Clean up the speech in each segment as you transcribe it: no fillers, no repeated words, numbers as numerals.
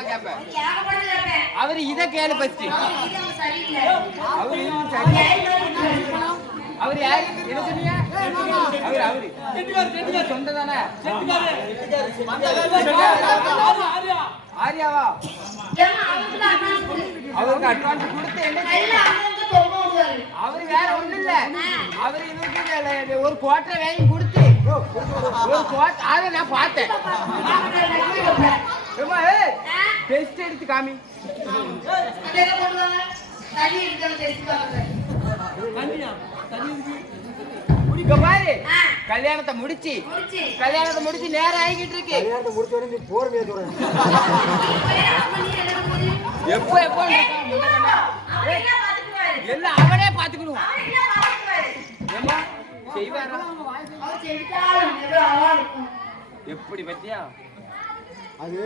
அதெல்லாம் கேட்பேன். அவரு இதை கேளு பஸ்ட். அவர் யாரு என்ன சொன்னீங்க? அவரு சொந்த தானே ஆரியாவா? அவருக்கு அட்வான்ஸ் கொடுத்து என்ன அவரு வேற ஒண்ணு இல்ல. அவரு இவருக்கு ஒரு கோட்டை வாங்கி கொடுத்து ஒரு கோட்டை அதை நான் பார்த்தேன். டெஸ்ட் எடுத்து காமி. பாரு கல்யாணத்தை முடிச்சு நேரம் ஆகிட்டு இருக்கு. எப்போ எப்போ எல்லாம் அவனே பாத்துக்கணும். செய்வாரா எப்படி பத்தியா அது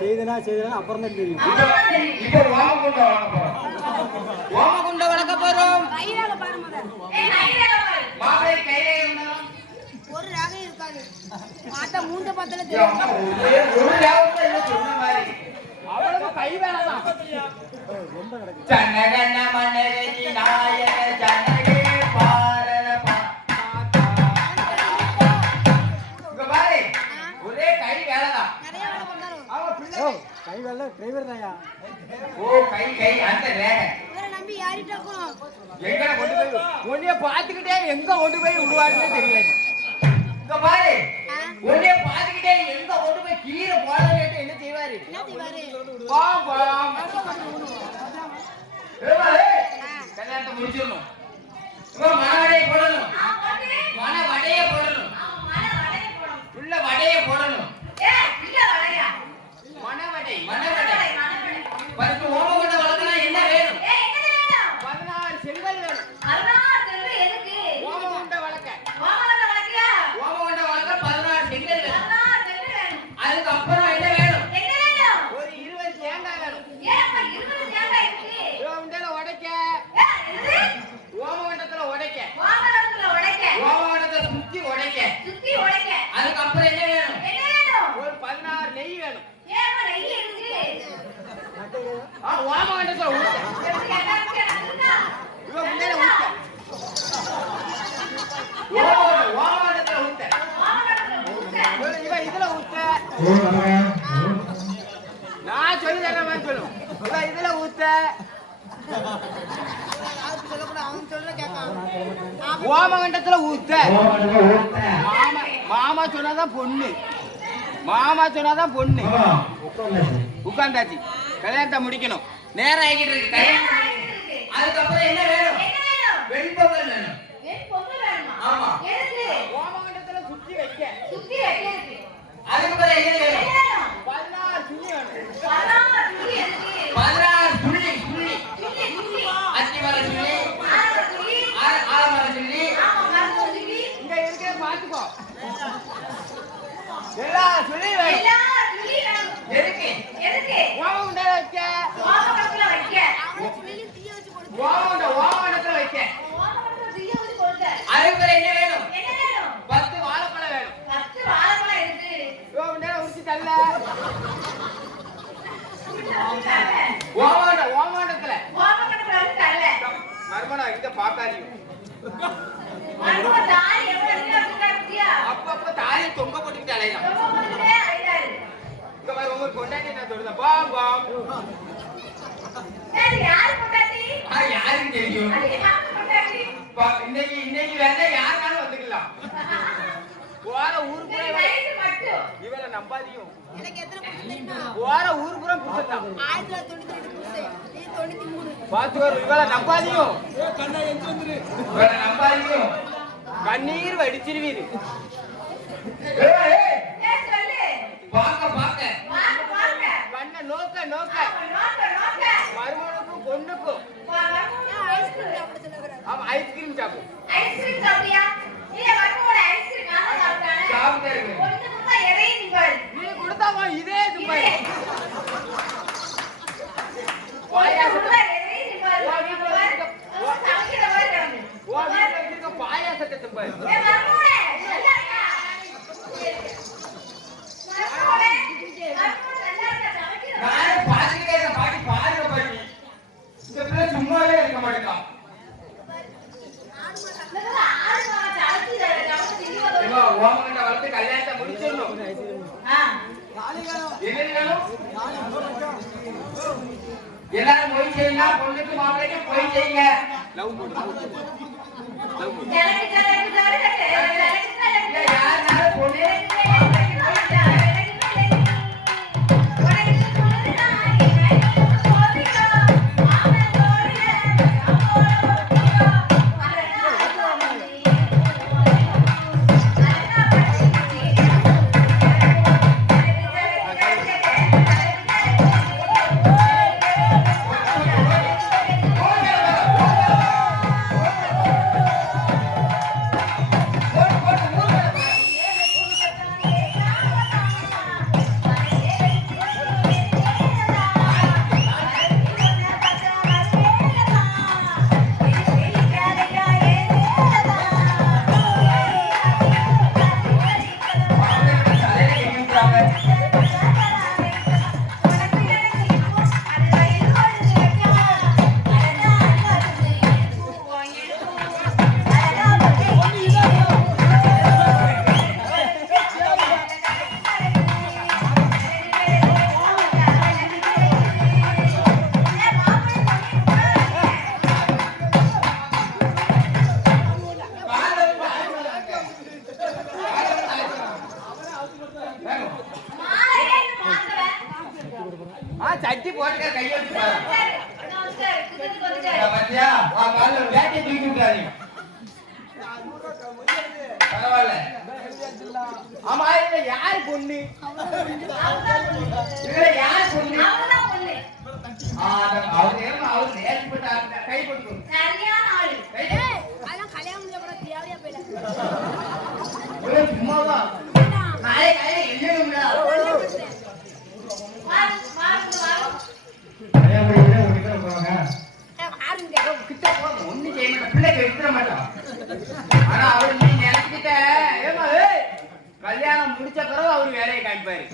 செய்தனா அப்புறம் தான் தெரியும். ஓமகுண்ட வளர்க்க போறோம். ஒரு ராகம் இருக்காது. மாட்ட மூஞ்ச பத்தல அவ்வளவு கை வேலைதான். ரொம்ப நடக்குது. ஜனகண மனரதி நாயக ஜனகே பாரத பாத்தா. இங்க பாரு ஒரே கை வேலைதான். நிறைய வேலை பண்றாரு. அவங்க பிள்ளை கை வேலை டிரைவர் தான்யா. ஓ கை அந்த வேலை. இவரை நம்பி யாரிட்டோம். எங்க கொண்டு போய் ஒண்ணே பாத்துக்கிட்டே எங்க கொண்டு போய் விடுவாருன்னு தெரியாது. இங்க பாரு ஒண்ணே பாத்துக்கிட்டே எங்க கொண்டு போய் கீரை போடவேட்ட என்ன செய்வாரு? வா வா கல்யாணத்தை முடிச்சிடணும். மனவடையை போடணும். மனவடையை போடணும். உள்ள வடையை போடணும். மனவடை பத்து ஓமகுண்ட வளர்க்கனா என்ன வேணும்? 16 செங்கல் வேணும். ஓமகுண்ட வளர்க்க 16 செங்கல் வேணும். அதுக்கப்புறம் என்ன வேணும்? ஒரு 20 தேங்காய் வேணும். உடைக்க ஓமகுண்டத்துல உடைக்க ஓமகுண்டத்துல சுத்தி உடைக்க. அதுக்கப்புறம் என்ன வேணும்? ஒரு 16 நெய் வேணும். ஓமகுண்டத்துல ஊத்த இவன் முன்னாடி ஊத்த ஓமகுண்டத்துல ஊத்த இவன் இதுல ஊத்த. நான் சொல்லி தர மாதிரி சொல்லும். இவன் இதுல ஊத்த ஓமகண்டத்துல ஊத்த. மாமா சொன்னாதான் பொண்ணு. உட்காந்தாச்சு. கல்யாணத்தை முடிக்கணும். நேரம் ஆகிட்டு இருக்கு. அதுக்கப்புறம் என்ன வேணும்? வெண்பொங்கல் வேணும். ஆமா ஓமகண்டத்துல சுத்தி வைக்க. அதுக்கப்புறம் என்ன வேணும்? 16 சுள்ளி வேணும். 16 சுள்ளி அத்திமர சுள்ளி ஆலமர சுள்ளி இங்க இருக்க பாத்துக்கோ. எல்லா சுள்ளி வேணும். எதுக்கு? ஓமகுண்ட வைக்க. ஓமகுண்டத்துல வைக்க. அதுக்கப்புறம் என்ன வேணும்? 10 வாழைப்பழம் வேணும். உரிச்சு தள்ள. ஓமகுண்டத்துல மர்மனா இத பாக்காதீங்க. அப்பப்ப தாயை தொங்க போட்டுக்கிட்டு அலையலாம். இங்க பாரு உங்க கொண்டாட்டி நான் சொல்றேன். பாம் பாம் யாருக்கு தெரியும்? இன்னைக்கு வேணா யாருனாலும் வந்துக்கலாம். போற ஊருக்கு இவரை நம்பாதியும். போற ஊருக்கு புடிச்சதான். 1992 பாத்துவாரு. இவரை நம்பாதியும். இவரை நம்பாதியும். கண்ணீர் வடிச்சிருவீரு. பாக்க கண்ண நோக்க மருமனுக்கும் பொண்ணுக்கும் ஐஸ்கிரீம் சாப்பிடும். நீ கொடுத்தா இதே துப்பாய் பாயாசத்தை துப்பாய் கேட்கலாம். ஓமகண்ட வளர்த்து கல்யாணத்தை முடிச்சிடணும். என்ன வேணும்? எல்லாரும் போய் செய்யுங்க. பொண்ணுக்கு மாப்பிள்ளைக்கு போய் செய்யுங்க. யாருனாலும் பொண்ணு சட்டி போட்டு கையை பத்தியா வேட்டையை தூக்கி விட்டாரு. பரவாயில்ல. ஆமா இதுல யாரு பொண்ணு? இதுல யாரு பொண்ணு? அவர் நேர்பட்ட கை போட்டு சும்மாவா ஒண்ணு செய்ய மாட்டேன். பிள்ளைக்கு எடுத்துட மாட்டான். ஆனா அவர் நீ நினைச்சுக்கிட்ட கல்யாணம் முடிச்ச பிறகு அவரு வேலையை காமிப்பாரு.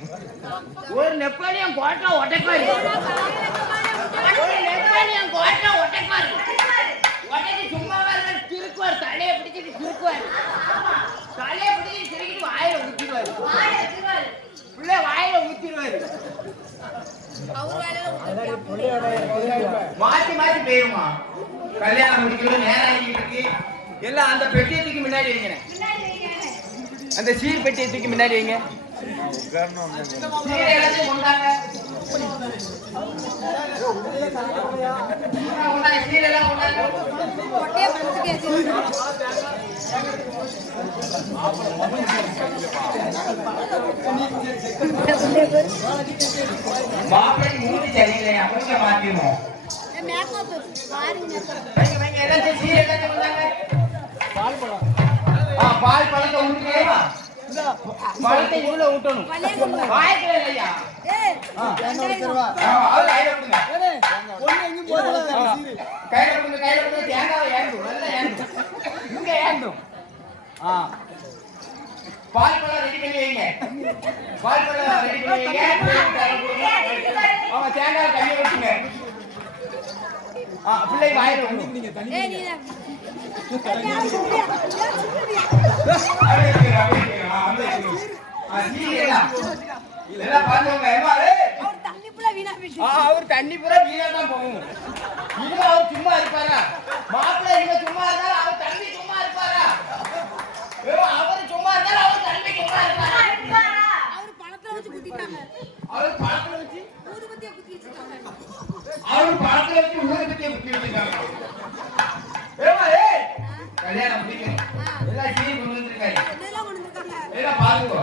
ஒரு நெப்பாளியம் கோட்டை ஒட்டைப்பாரு. ஒட்டைக்கு சும்மாவா திருக்குவார். தலையை பிடிச்சிட்டு திருக்குவார். தலையை பிடிச்சிட்டு திருக்கிட்டு வாயில ஊத்திடுவாரு. பிள்ளை வாயில ஊத்திடுவாரு. மாத்தி மாத்தி போயிருமா. கல்யாணம் முடிக்கிறது நேரம் ஆகிட்டு இருக்கு. எல்லாம் அந்த பெட்டியத்துக்கு முன்னாடி வைங்க. அந்த சீர் பெட்டியத்துக்கு முன்னாடி வைங்க. சீர் எல்லாத்தையும் கொண்டாங்க. சீர் எல்லாம் கொண்டாங்க. மாப்பிள்ளைக்கு மூடி சரியில்லையா? கொஞ்சம் மாத்திடுவோம். பால் பழத்தை ஊட்டுக்கேவா? பழத்தை இவ்வளவு ஊட்டணும். வாய்க்கல இல்லையா? கையில கொடுங்க. தேங்காவை ஏண்டும். நல்லா ஏண்டும். இங்க ஏண்டும். பால் பழம் ரெடி பண்ணி வைங்க. பால் பழம் ரெடி பண்ணி வைங்க. ஆமா தேங்காய் கம்மி வச்சுங்க. பிள்ளை வாயில ஊட்டுங்க. அவர் தண்ணி பூரா வீணா தான் போகும். இனிமே அவர் சும்மா இருப்பாரா? மாப்பிள்ளை இனிமே சும்மா இருந்தாலும் அவர் தண்ணி சும்மா இருப்பாரா? அவரு சும்மா இருந்தாலும் அவர் தண்ணி சும்மா இருப்பாரா? அவர் பணத்துல வச்சு ஊதுபத்தியை குத்தி வச்சிருக்காங்க. கல்யாணம் முடிக்கணும். எல்லாம் சீனி கொண்டு வந்திருக்காரு. எல்லாம் பாருங்க.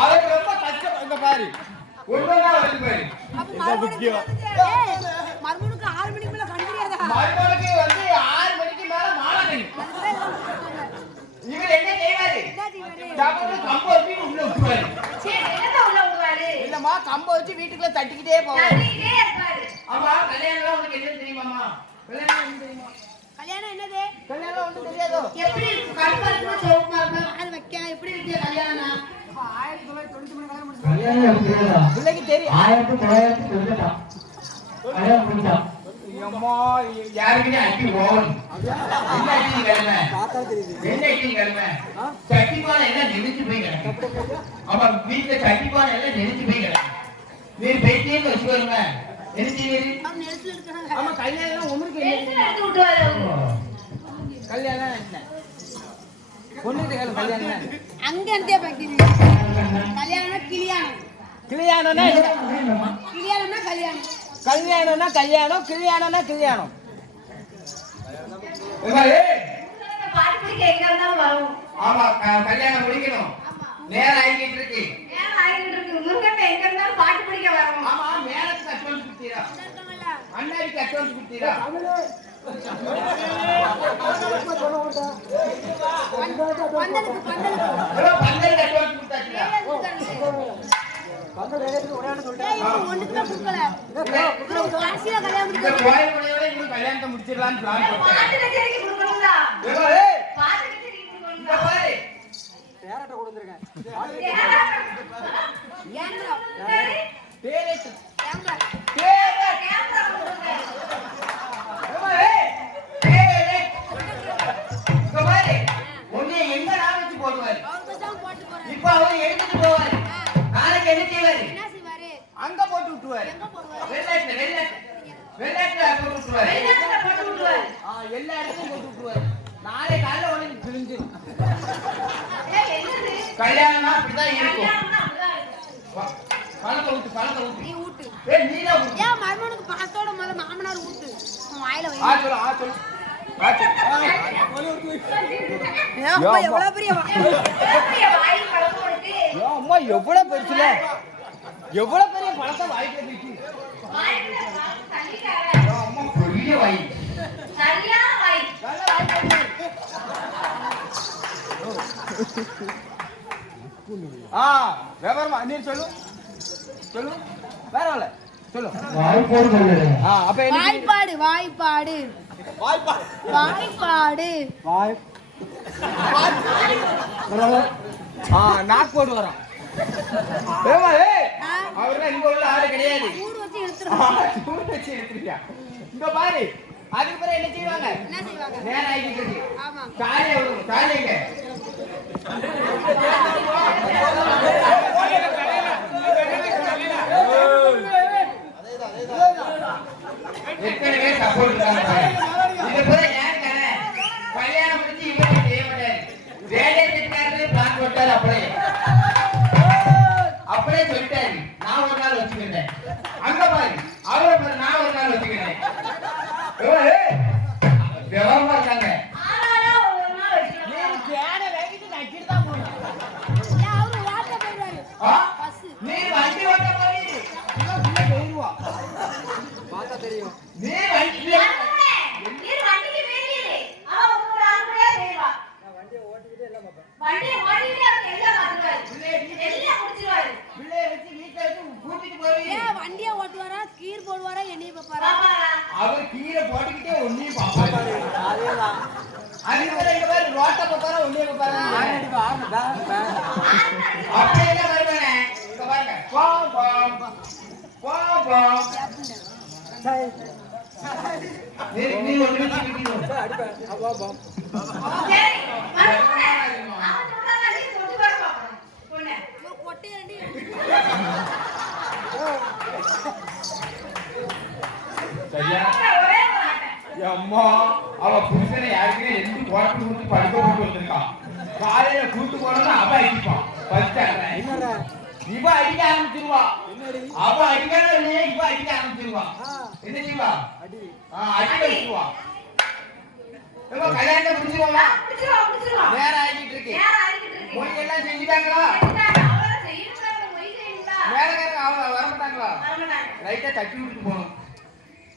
அவருக்கு ரொம்ப கஷ்டம். இங்க பாரு ஒண்ணுனா வந்து பாரு. மர்மனுக்கு 6 மணிக்கு மேல கண்டிரியாதா? மர்மனுக்கு வந்து 6 மணிக்கு மேல மாலகனி. இவர் என்ன செய்வாரு? டபுள் கம்ப வச்சு உள்ள விட்டுவாரு. சரி என்னடா உள்ள விடுவாரு? இல்லம்மா கம்ப வச்சு வீட்டுக்குள்ள தட்டிக்கிட்டே போவாரு. தட்டிக்கிட்டே இருப்பாரு. ஆமா கல்யாணம் உங்களுக்கு என்ன தெரியுமாமா? கல்யாணம் என்ன தெரியுமா? கல்யாணம் என்னது? கல்யாணம் ஒண்ணும் தெரியாதோ? எப்படி கருப்பா இருக்கு சோப்பா இருக்கு அது வைக்க எப்படி இருக்கு கல்யாணம்? 1993 கல்யாணம் முடிஞ்சு. கல்யாணம் தெரியாதா? பிள்ளைக்கு சரி 1998 கல்யாணம் முடிச்சான். அம்மா யாருக்குன்னு அடி ஓடும் என்ன அடி கிழமை என்ன அடி கிழமை சட்டிப்பானை எல்லாம் நெளிச்சு போய் கிடக்கு. ஆமா வீட்டுல சட்டிப்பானை எல்லாம் நெளிச்சு போய் கிடக்கு. நீர் பேட்டியன்னு வச்சுக்கோங்க நெளிச்சு ஆமா கல்யாணம் உங்களுக்கு கல்யாணம் என்ன பொண்ணுக்கு கல்யாணம் அங்க இருந்தே பாக்கிது கல்யாணம் கிளியானம் கல்யாணம்னா கல்யாணம்னா கல்யாணம் கல்யாணம்னா கல்யாணம் கிளியானம்னா கிளியானம். பாட்டு பிடிக்க எங்க இருந்தாலும் வரும். ஆமா கல்யாணம் முடிக்கணும் நேரம் ஆகிட்டு இருக்கு. முருகன் எங்க இருந்தாலும் பாட்டு பிடிக்க வரும். ஆமா மேலத்துக்கு அட்வான்ஸ் கொடுத்தீரா அண்ணாடிக்கு அட்வான்ஸ் கொடுத்தீரா பந்தலுக்கு அட்வான்ஸ் கொடுத்தாச்சுல கல்யாணத்தை முடிச்சிடலான்னு பிளான் எங்க நான் வச்சு போடுவாரு இப்ப அவரு எடுத்துட்டு போவாரு நாளைக்கு என்ன செய்வாரு அங்க போட்டு விட்டுவாரு வெள்ளாட்டுல போட்டு விட்டுவாரு எல்லா இடத்துலயும் போட்டு விட்டுவாரு. நாளை காலைல உடனே பிரிஞ்சிடும். கல்யாணம்னா அப்படிதான் இருக்கும். பழத்தை ஊட்டு நீ ஊட்டு. நீதான் ஊட்டு. ஏன் மருமனுக்கு பாத்தோட முதல்ல மாமனார் ஊட்டு. வாயில வை. சொல்லு. எவ்வளவு பெரிய வாய் பழக்கம் இருக்கு. அம்மா எவ்வளவு பெருசுல எவ்வளவு பெரிய பழத்தை வாய்க்கு இருக்கு. அம்மா பெரிய வாய் சரியான வாய். விவரமா நீ சொல்லு வேற இல்ல சொல்லு. வாய்ப்போடு சொல்லுங்க. அப்ப என்ன வாய்ப்பாடு நாக் போட்டு வரான். அவர்தான் இங்க உள்ள ஆளு கிடையாது. ஊர் வச்சு எடுத்துறாங்க. ஊர் வச்சு எடுத்துறியா இங்க பாரு. அதுக்கு பிறகு என்ன செய்வாங்க நேரம் ஆகிட்டு இருக்கு. காலையிங்க ஏற்கனவே சப்போர்ட் இருக்காங்க. இது கூட ஏன் கல்யாணம் முடிச்சு இவங்க செய்ய மாட்டாரு. வேலையை செஞ்சாரு பிளான் போட்டாரு. அப்படியே சொல்லிட்டாரு. நான் ஒரு நாள் வச்சுக்கிட்டேன். அங்க பாரு அவரை பாரு நான் ஒரு நாள் வச்சுக்கிட்டேன். விவரமா இருக்காங்க. நீர் வண்டி ஓட்ட போறீங்க பார்த்தா தெரியும். நீர் வண்டி வண்டியை ஓட்டுவாரா கீர் போடுவாரா என்னைய பாப்பாரா? அவர் கீரை போட்டுக்கிட்டே ஒன்னையும் பாப்பாரு. அதேதான். அதுக்கு ரெண்டு பேரும் ரோட்ட பாப்பாரா ஒன்னையும் பாப்பாரா? அப்படியே தான் வருவானே. இங்க பாருங்க. போ நீ ஒண்ணு கிட்டினு அடிப்பேன். சரி கொட்டை ரெண்டு அம்மா அவ புருஷனை யாருக்குமே எந்த போட்டு கொடுத்து படுக்க போட்டு வந்திருக்கான். காலையில கூட்டு போனா அவ அடிப்பான். இவ அடிக்க ஆரம்பிச்சிருவா. அவ அடிக்காத இல்லையே இவ அடிக்க ஆரம்பிச்சிருவா. என்ன செய்வா அடிக்க வச்சுவா. கல்யாணத்தை முடிச்சிருவோமா? நேரம் ஆகிட்டு இருக்கு. மொழி எல்லாம் செஞ்சுட்டாங்களா? வேலைக்காரங்க அவங்க வரமாட்டாங்களா? லைட்டா தட்டி விட்டு போகணும்.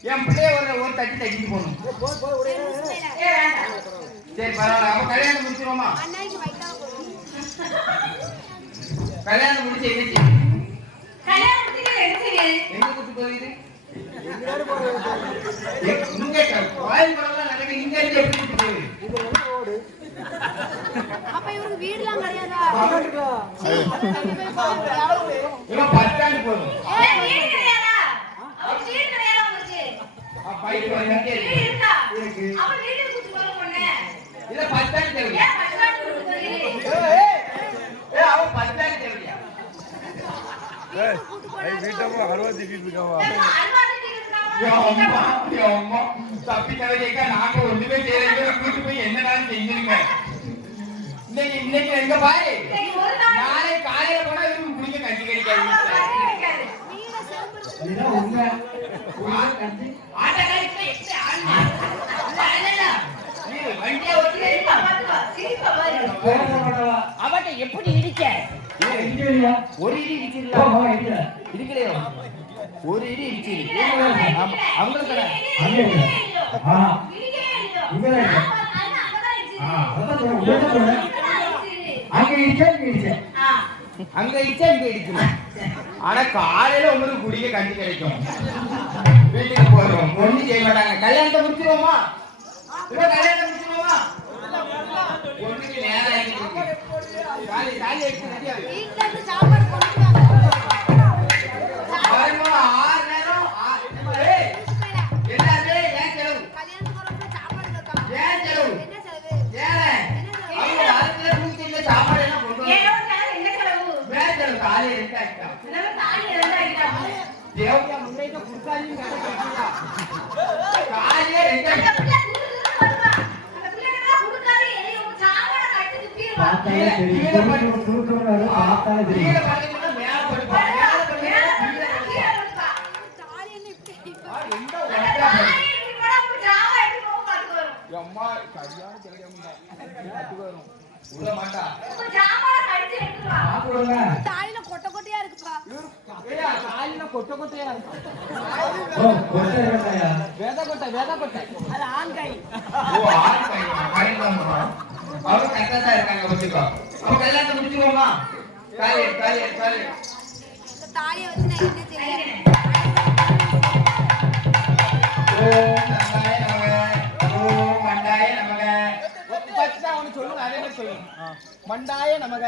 என் பிள்ளைய ஒரு தட்டிட்டு போகணும். சரி பரவாயில்ல. அவன் கல்யாணம் முடிச்சிருவோமா? கல்யாணம் முடிச்சு எங்க கூட்டு போகுது? இங்க கோயில் படம் நடக்க இங்க இருந்து எப்படி கூட்டு போகுது? அப்ப இவருக்கு வீடுலாம் கிடையாதா? இவன் பஸ் ஸ்டாண்ட் போதும் ஏய், வீடு கிடையாதா? அவன் வீடு கிடையாதா உங்களுக்கு? பைக் வந்து இருக்கா? இருக்கு அவன் வீட்டுக்கு கூட்டி போற பொண்ணு. இல்ல பஸ் ஸ்டாண்ட் தேவையா ஏன் பஸ் ஸ்டாண்ட் கூட்டி போறீங்க? அவன் பஸ் ஸ்டாண்ட் தேவையா கூட்டி போறா. வீட்டம்மா அருவா திட்டிட்டு இருக்காவா அல்வா திட்டிட்டு அம்மா தப்பி தவறியக்கா நாங்க ஒண்ணுமே செய்யறீங்க கூட்டு போய் என்னடான்னு செஞ்சிருங்க இன்னைக்கு எங்க பாரு ஒரு நாள் நாளை காலையில போனா இவருக்கு குடிக்க கஞ்சி கிடைக்காது வீட செம்பு இதுதான் உண்மை. உண்மை கஞ்சி. ஆட்ட காலத்துல எப்படி ஆடுனா நீ வண்டியா ஓட்டி சிரிப்பா பாரு. பேச மாட்டவா. அவட்ட எப்படி இடிக்க ஏய், இங்கே இல்லையா? ஒரு இடி போ, இடிச்சிடலாம் போ, இங்கே. இடிக்கலையோ ஒரு இடி இடிச்சிரு அவங்களுக்கு அங்கே இல்லை. ஆ, வீடே இல்லையோ. இங்கே தான் இருக்கு. அங்கதான் இருக்கு. ஆ, அதான் சொல்றேன். உண்மை தான் சொல்றேன். அங்கே இடிச்சா, இங்கே இடிச்சா. அங்க இடிச்சா இங்க இடிக்கணும் ஆனா காலையில உங்களுக்கு குடிக்க கஞ்சி கிடைக்கும் வீட்டுக்கு போறோம் ஒண்ணு செய்ய மாட்டாங்க கல்யாணத்தை முடிச்சிருவோமா இப்ப கல்யாணத்தை முடிச்சிருவோமா ஒண்ணுக்கு நேரம் ஆகிட்டு இருக்கு காலி காலி எடுத்து ரெடியா இரு. வீட்ல இருந்து சாப்பாடு கொண்டு வாங்க. பாரும்மா, 6 நேரம் ஏய், என்னது ஏன் செலவு கல்யாணத்துக்கு வரப்ப சாப்பாடு கேட்கலாம். ஏன் செலவு என்ன செலவு? ஏன் அவங்க வாரத்துல 100 சாப்பாடு எல்லாம் கொண்டு வந்து ஏதோ செலவு, என்ன செலவு? மேல் செலவு காலையில இருந்தா எல்லாமே தாலி இருந்தா தேவயா முன்னைக்கு குடுக்காதீங்க காலையில அந்த ரெண்டு புள்ள குடுக்குறது வருவா. அந்த புள்ளைக்கு குடுக்காத எதையும் உங்க சாப்பாட கட்டி துப்பிடுவா. பார்த்தாலே தெரியும். துருக்கணும், துருக்கணும் வரும். பார்த்தாலே தெரியும். கீழே படுக்கணும்னா மேல படுப்பா மேல படுக்கணும்னா கீழே படுப்பா. தாலி என்ன இப்படி? எந்த அந்த ஒன்றா தாலி இப்படி போனா உங்க ஜாவா எப்படி போக மாட்டேங்குது? அம்மா சரியான தெரியாம கத்துக்கு வரும் உள்ள மாட்டா உங்க ஜாமாட கடிச்சு எடுத்துட்டு வா. சாப்பிடுங்க. தாலில கொட்டை கொட்டையா இருக்குப்பா. ஏயா காலில கொட்டை கொட்டையா ஓ, கொட்டை வேண்டாயா? வேத கொட்டை அது ஆண்கை. ஓ ஆறு பையன் தான் அவங்க கரெக்டா தான் இருக்காங்க வச்சுக்கோ அவங்க கல்யாணத்தை முடிச்சுக்கோமா காலி இந்த தாலியை வச்சு நான் என்ன செய்யறேன்? ஓம் நமாய நமக ஓம் மண்டாய நமக ஃபர்ஸ்ட் அவனு சொல்லுங்க அதே மாதிரி சொல்லுங்க மண்டாய நமக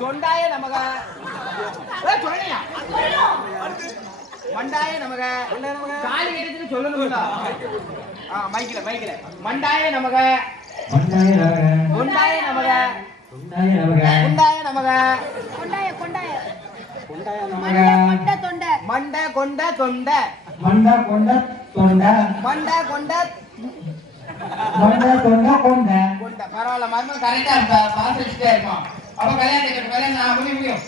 தொண்டாய நமக ஏய் சொல்லுங்க மண்டாய நமக காலி எடுத்துட்டு சொல்லணும்ல மைக்கில மண்டாய நமக மண்டாய நமக. தொண்டாய நமக தொண்டாய நமக. குண்டாய நமக கொண்டாய கொண்டாய கொண்டாய மண்டை நமக. கொண்ட தொண்டை. மண்டை கொண்ட தொண்டை மண்டா கொண்ட தொண்டை. மண்டை கொண்ட மண்டா கொண்ட கொண்டை. கொண்ட பரவாயில்ல மர்மம் கரெக்டா இருக்கா பாஸ் வச்சுட்டே இருப்பான் அப்ப கல்யாணம் முடியும்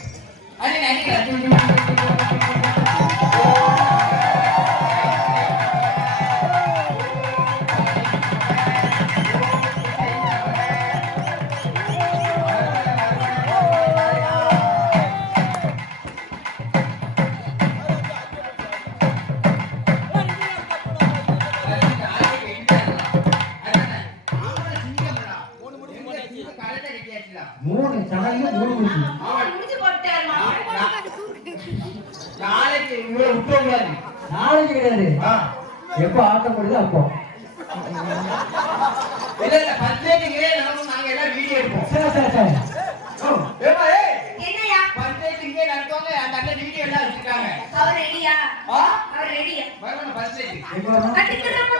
மூணு சடங்கு மூணு முடிச்சு. அவன் முடிச்சு போட்டாரு நாளைக்கு இவ்வளவு விட்டுற கூடாது நாளைக்கு கிடையாது. எப்போ ஆட்டம் போடுது அப்போ. இல்ல பஞ்சாயத்துக்கு நாங்க எல்லாம் வீடியோ எடுப்போம் சரி. ஏமா ஏய் என்னையா? பஞ்சாயத்துக்கு நடத்துவாங்க அந்த அண்ணன் வீடியோ எல்லாம் வச்சிருக்காங்க அவர் ரெடியா? ஆ அவர் ரெடியா? வரணும் பஞ்சாயத்துக்கு எங்க வரணும்? கட்டிக்கிறப்ப